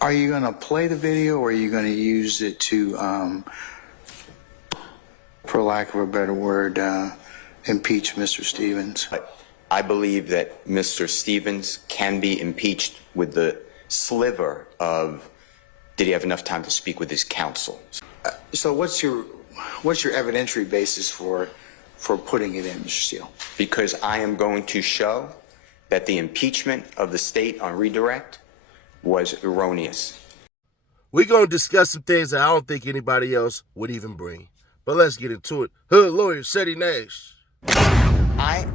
Are you going to play the video, or are you going to use it to, for lack of a better word, impeach Mr. Stevens? I believe that Mr. Stevens can be impeached with the sliver of, did he have enough time to speak with his counsel? So what's your evidentiary basis for putting it in, Mr. Steele? Because I am going to show that the impeachment of the state on redirect was erroneous. We're going to discuss some things that I don't think anybody else would even bring. But let's get into it. Hood lawyer, Seti Nash. I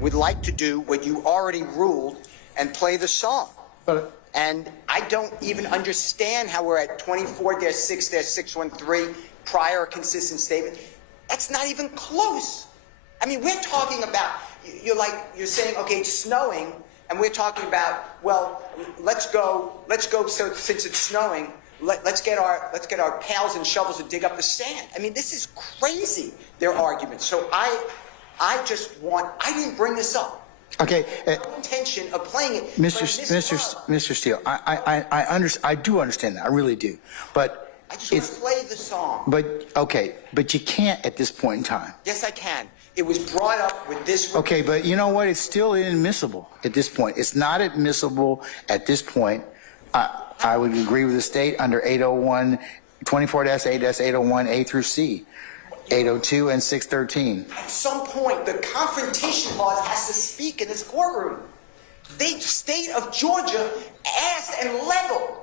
would like to do what you already ruled and play the song. And I don't even understand how we're at 24-6-613, prior consistent statement. That's not even close. I mean, we're talking about, you're saying, okay, it's snowing, and we're talking about, well, let's go, so since it's snowing, let's get our pails and shovels to dig up the sand. I mean, this is crazy, their arguments. So I didn't bring this up. Okay. No intention of playing it. Mr. Steele, I do understand that. I really do. But I just want to play the song. But you can't at this point in time. Yes, I can. It was brought up with this. Okay, but you know what? It's still inadmissible at this point. It's not admissible at this point. I would agree with the state under 801, 24-8-801 A through C. 802 and 613. At some point, the confrontation clause has to speak in this courtroom. The state of Georgia asked and leveled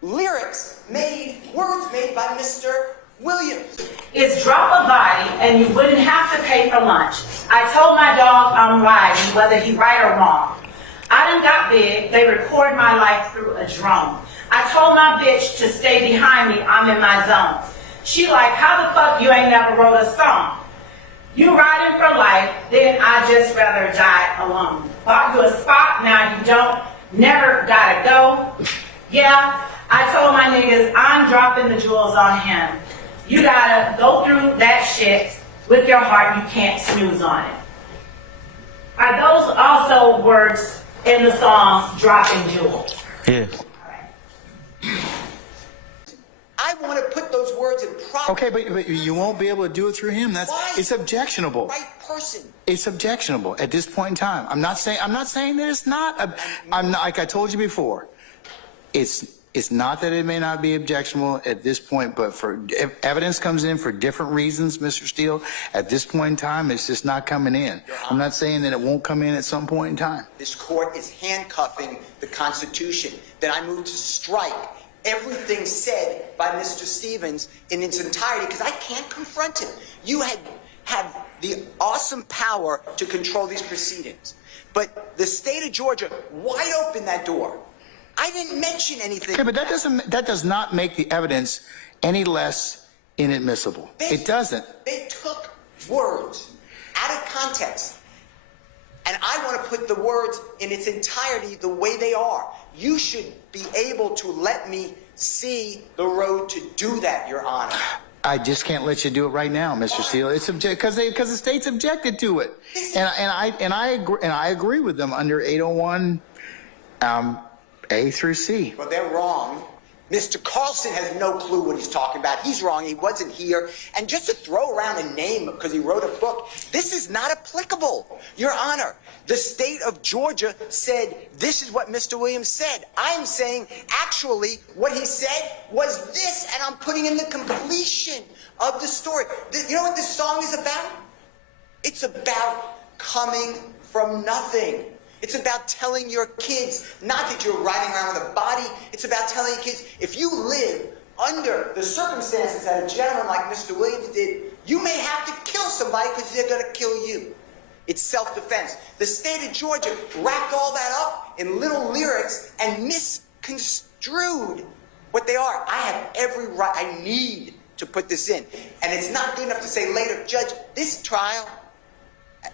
words made by Mr. Williams. It's drop a body and you wouldn't have to pay for lunch. I told my dog I'm riding, whether he right or wrong. I done got big, they record my life through a drone. I told my bitch to stay behind me, I'm in my zone. She like, how the fuck you ain't never wrote a song? You riding for life, then I just rather die alone. Bought you a spot, now you don't, never gotta go. Yeah, I told my niggas I'm dropping the jewels on him. You gotta go through that shit with your heart, you can't snooze on it. Are those also words in the song, Dropping Jewels? Yes. I want to put those words in proper. Okay, but you won't be able to do it through him. It's objectionable. Right person. It's objectionable at this point in time. I'm not saying that it's not. I'm not, like I told you before. It's not that it may not be objectionable at this point, but if evidence comes in for different reasons, Mr. Steele, at this point in time, it's just not coming in. I'm not saying that it won't come in at some point in time. This court is handcuffing the Constitution. Then I move to strike everything said by Mr. Stevens in its entirety, because I can't confront him. You have the awesome power to control these proceedings. But the state of Georgia, wide open that door. I didn't mention anything. Okay, but that does not make the evidence any less inadmissible. It doesn't. They took words out of context. And I want to put the words in its entirety the way they are. You should be able to let me see the road to do that, Your Honor. I just can't let you do it right now, Mr. Steele. It's because the state's objected to it, and I agree with them under 801 A through C. Well, they're wrong. Mr. Carlson has no clue what he's talking about. He's wrong. He wasn't here. And just to throw around a name because he wrote a book, this is not applicable. Your Honor, the state of Georgia said this is what Mr. Williams said. I'm saying actually what he said was this, and I'm putting in the completion of the story. You know what this song is about? It's about coming from nothing. It's about telling your kids, not that you're riding around with a body, it's about telling your kids, if you live under the circumstances that a gentleman like Mr. Williams did, you may have to kill somebody because they're going to kill you. It's self-defense. The state of Georgia wrapped all that up in little lyrics and misconstrued what they are. I have every right, I need to put this in. And it's not good enough to say later, Judge, this trial,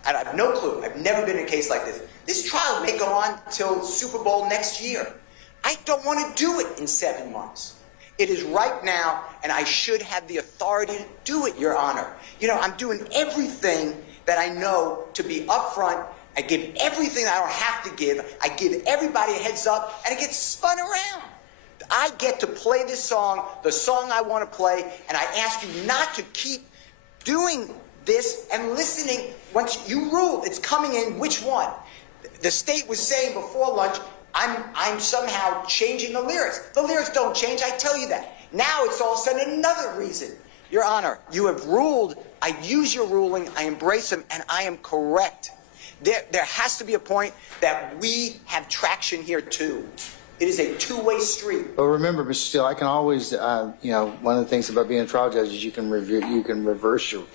I have no clue. I've never been in a case like this. This trial may go on till Super Bowl next year. I don't want to do it in 7 months. It is right now, and I should have the authority to do it, Your Honor. You know, I'm doing everything that I know to be upfront I give everything I don't have to give. I give everybody a heads up, and it gets spun around. I get to play this song, the song I want to play, and I ask you not to keep doing this and listening. Once you rule, it's coming in. Which one? The state was saying before lunch, I'm somehow changing the lyrics. The lyrics don't change. I tell you that. Now it's all of a sudden another reason. Your Honor, you have ruled. I use your ruling. I embrace them, and I am correct. There has to be a point that we have traction here too. It is a two-way street. But remember, Mr. Steele, I can always, one of the things about being a trial judge is you can reverse your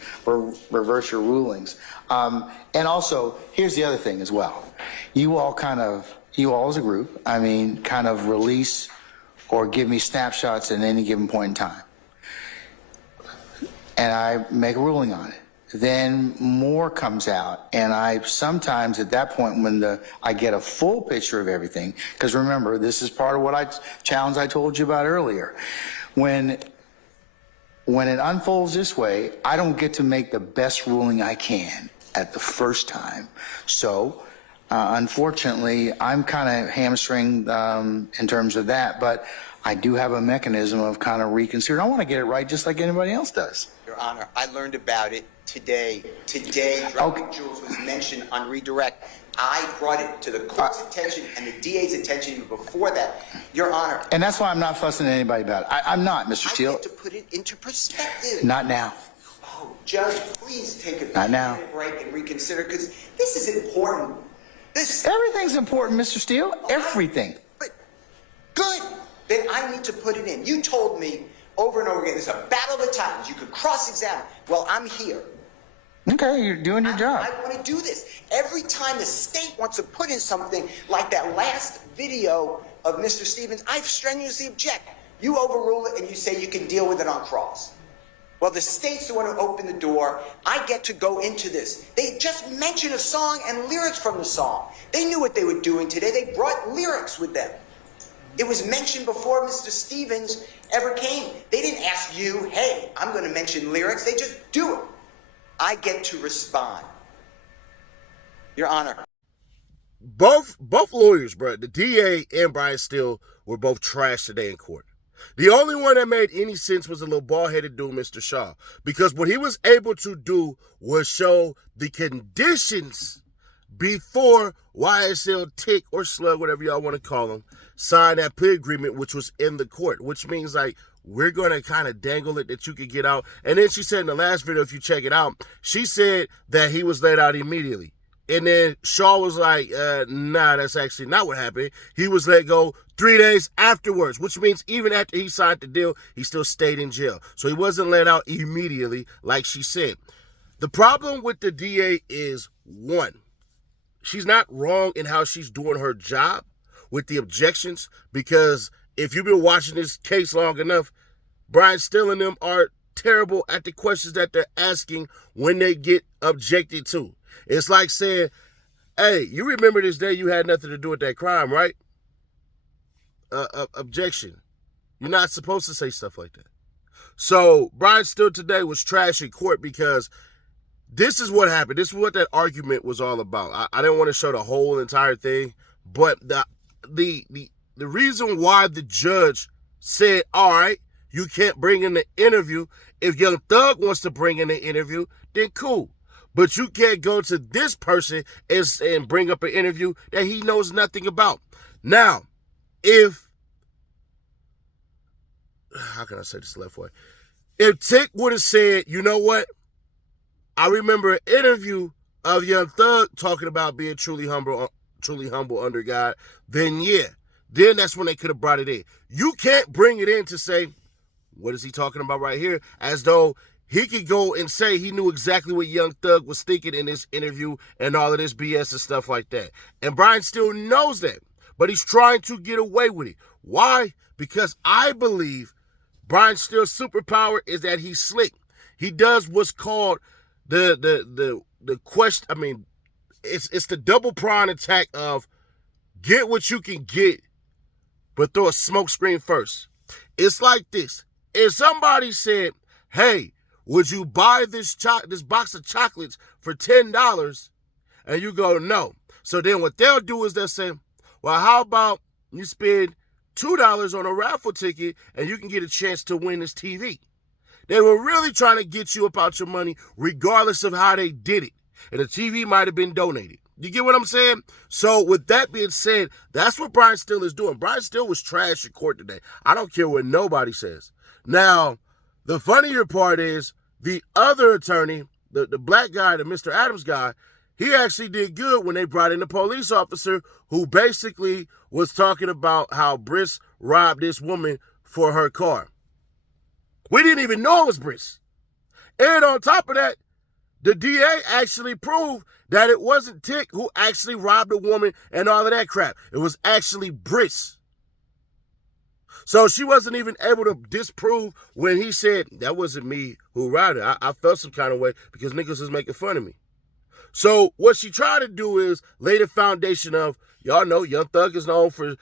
rulings. And also, here's the other thing as well. You all as a group, kind of release or give me snapshots at any given point in time. And I make a ruling on it. Then more comes out, and I sometimes at that point when I get a full picture of everything, because remember, this is part of what challenge I told you about earlier. When it unfolds this way, I don't get to make the best ruling I can at the first time. So unfortunately, I'm kind of hamstringed in terms of that, but I do have a mechanism of kind of reconsidering. I want to get it right just like anybody else does. Your Honor, I learned about it today. Dropping Jewels was mentioned on redirect. I brought it to the court's attention and the DA's attention even before that. Your Honor. And that's why I'm not fussing at anybody about it. I'm not, Mr. Steele. I get to put it into perspective. Not now. Oh, Judge, please take a Not now. break and reconsider, because this is important. Everything's important, Mr. Steele. Everything. But good. Then I need to put it in. You told me over and over again, there's a battle of the titans. You could cross-examine. Well, I'm here. Okay, you're doing your job. I want to do this. Every time the state wants to put in something like that last video of Mr. Stevens, I strenuously object. You overrule it and you say you can deal with it on cross. Well, the state's the one who opened the door. I get to go into this. They just mentioned a song and lyrics from the song. They knew what they were doing today. They brought lyrics with them. It was mentioned before Mr. Stevens ever came. They didn't ask you, hey, I'm going to mention lyrics. They just do it. I get to respond. Your Honor. Both lawyers, bro, the DA and Brian Steele, were both trashed today in court. The only one that made any sense was a little bald-headed dude, Mr. Shaw, because what he was able to do was show the conditions before YSL, Tick, or Slug, whatever y'all want to call them, signed that plea agreement, which was in the court, which means, like, we're going to kind of dangle it that you could get out. And then she said in the last video, if you check it out, she said that he was let out immediately. And then Shaw was like, nah, that's actually not what happened. He was let go 3 days afterwards, which means even after he signed the deal, he still stayed in jail. So he wasn't let out immediately, like she said. The problem with the DA is, one, she's not wrong in how she's doing her job with the objections, because if you've been watching this case long enough, Brian Steele and them are terrible at the questions that they're asking when they get objected to. It's like saying, hey, you remember this day you had nothing to do with that crime, right? Objection. You're not supposed to say stuff like that. So Brian Steele today was trash in court because this is what happened. This is what that argument was all about. I didn't want to show the whole entire thing, but the reason why the judge said, all right, you can't bring in the interview. If Young Thug wants to bring in the interview, then cool. But you can't go to this person and bring up an interview that he knows nothing about. Now, how can I say this the left way? If Tick would have said, you know what? I remember an interview of Young Thug talking about being truly humble under God, then yeah. Then that's when they could have brought it in. You can't bring it in to say, what is he talking about right here? As though he could go and say he knew exactly what Young Thug was thinking in this interview and all of this BS and stuff like that. And Brian still knows that, but he's trying to get away with it. Why? Because I believe Brian Steele's superpower is that he's slick. He does what's called the question. I mean, it's the double prong attack of get what you can get, but throw a smoke screen first. It's like this. If somebody said, hey, would you buy this box of chocolates for $10? And you go, no. So then what they'll do is they'll say, well, how about you spend $2 on a raffle ticket and you can get a chance to win this TV? They were really trying to get you up out your money regardless of how they did it. And the TV might have been donated. You get what I'm saying? So with that being said, that's what Brian Steele is doing. Brian Steele was trash in court today. I don't care what nobody says. Now, the funnier part is the other attorney, the black guy, the Mr. Adams guy, he actually did good when they brought in the police officer who basically was talking about how Briss robbed this woman for her car. We didn't even know it was Briss. And on top of that, the DA actually proved that it wasn't Tick who actually robbed a woman and all of that crap. It was actually Briss. So she wasn't even able to disprove when he said, that wasn't me who robbed her. I felt some kind of way because niggas was making fun of me. So what she tried to do is lay the foundation of, y'all know Young Thug is known for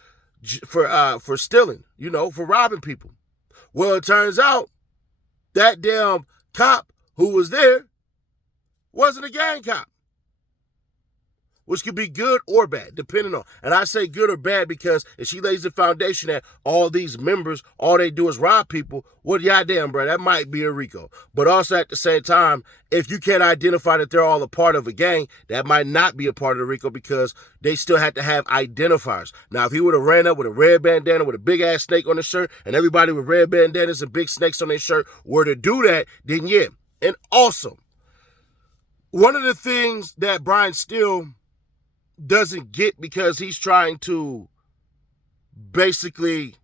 stealing, for robbing people. Well, it turns out that damn cop who was there wasn't a gang cop, which could be good or bad, depending on. And I say good or bad because if she lays the foundation that all these members, all they do is rob people, well, goddamn, bro, that might be a RICO. But also at the same time, if you can't identify that they're all a part of a gang, that might not be a part of the RICO because they still had to have identifiers. Now, if he would have ran up with a red bandana with a big-ass snake on his shirt and everybody with red bandanas and big snakes on their shirt were to do that, then yeah. And also, one of the things that Brian Steele doesn't get because he's trying to basically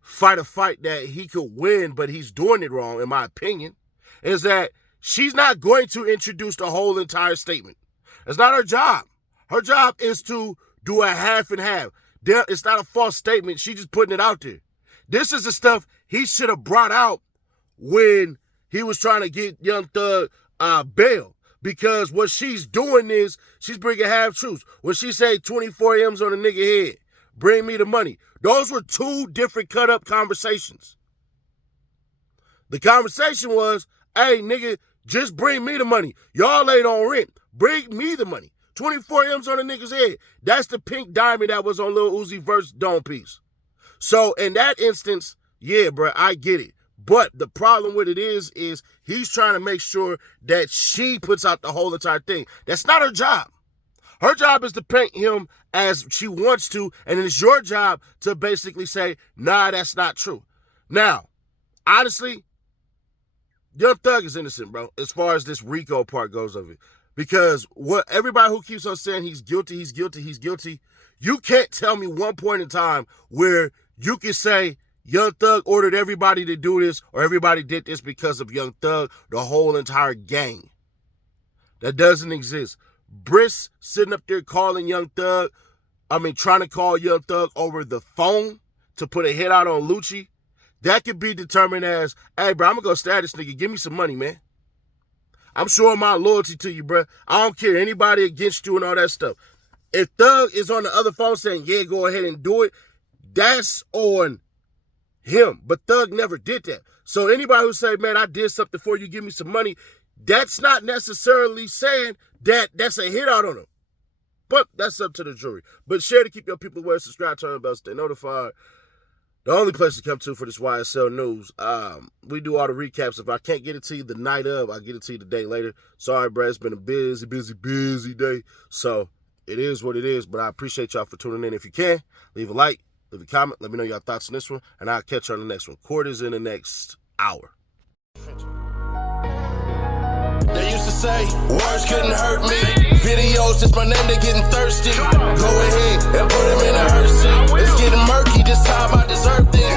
fight a fight that he could win, but he's doing it wrong, in my opinion, is that she's not going to introduce the whole entire statement. It's not her job. Her job is to do a half and half. It's not a false statement. She's just putting it out there. This is the stuff he should have brought out when he was trying to get Young Thug bail. Because what she's doing is she's bringing half-truths. When she say 24 M's on a nigga head, bring me the money. Those were two different cut-up conversations. The conversation was, hey, nigga, just bring me the money. Y'all laid on rent. Bring me the money. 24 M's on a nigga's head. That's the pink diamond that was on Lil Uzi Vert's dome piece. So in that instance, yeah, bro, I get it. But the problem with it is he's trying to make sure that she puts out the whole entire thing. That's not her job. Her job is to paint him as she wants to, and it's your job to basically say, nah, that's not true. Now, honestly, Young Thug is innocent, bro, as far as this RICO part goes of it. Because what everybody who keeps on saying he's guilty, you can't tell me one point in time where you can say, Young Thug ordered everybody to do this or everybody did this because of Young Thug, the whole entire gang. That doesn't exist. Briss sitting up there calling Young Thug, trying to call Young Thug over the phone to put a hit out on Lucci. That could be determined as, hey, bro, I'm going to go stab this nigga. Give me some money, man. I'm showing my loyalty to you, bro. I don't care anybody against you and all that stuff. If Thug is on the other phone saying, yeah, go ahead and do it, that's on him. But Thug never did that. So anybody who say, man, I did something for you, give me some money, that's not necessarily saying that that's a hit out on him. But that's up to the jury. But share to keep your people aware, subscribe, turn on the bell, stay notified. The only place to come to for this YSL news. We do all the recaps. If I can't get it to you the night of, I'll get it to you the day later. Sorry, bro, it's been a busy day. So it is what it is, but I appreciate y'all for tuning in. If you can, leave a like. Leave a comment. Let me know your thoughts on this one, and I'll catch you on the next one. Court is in the next hour. They used to say, words couldn't hurt me. Videos, just my name, they getting thirsty. Go ahead and put them in a hearse seat. It's getting murky, this time I deserve this.